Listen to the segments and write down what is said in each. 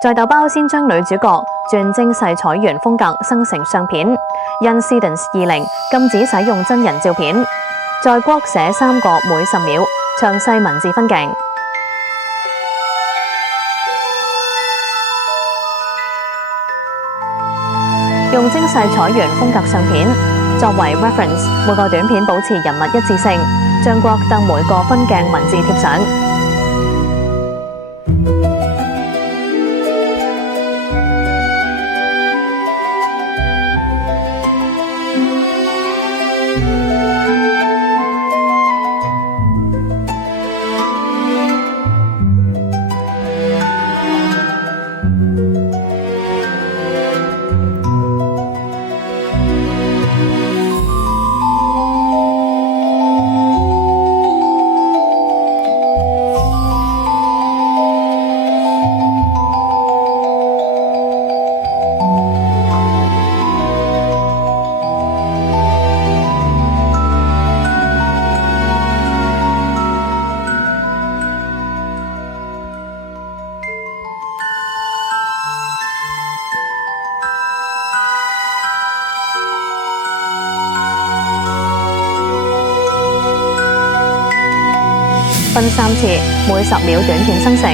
在豆包先將女主角轉精細彩原風格生成相片，因 Cedence 20禁止使用真人照片，在國寫3個每10秒，詳細文字分鏡。用精細彩原風格相片作為 reference， 每個短片保持人物一致性，將國等每個分鏡文字貼上。分3次，每10秒短片生成。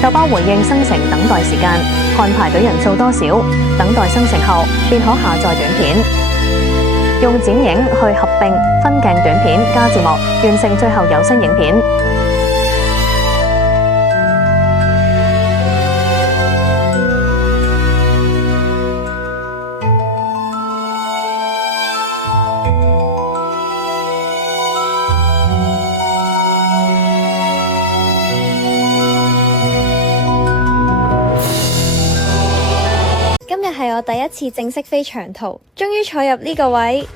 豆包回應生成等待時間，看排隊人數多少，等待生成後便可下載短片。用剪影去合併分鏡短片加字幕，完成最後有聲影片。今日係我第一次正式飛長途，終於坐入呢個位。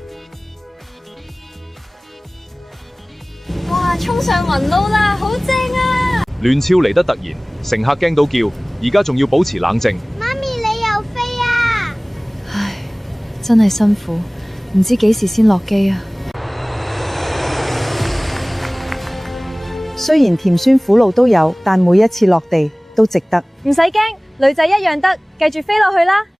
哇！衝上雲路啦，好正啊！亂超嚟得突然，乘客驚到叫，而家仲要保持冷靜。媽咪，你又飛啊！唉，真係辛苦，唔知幾時先落機啊！雖然甜酸苦路都有，但每一次落地都值得。唔使驚，女仔一樣得，繼續飛落去啦！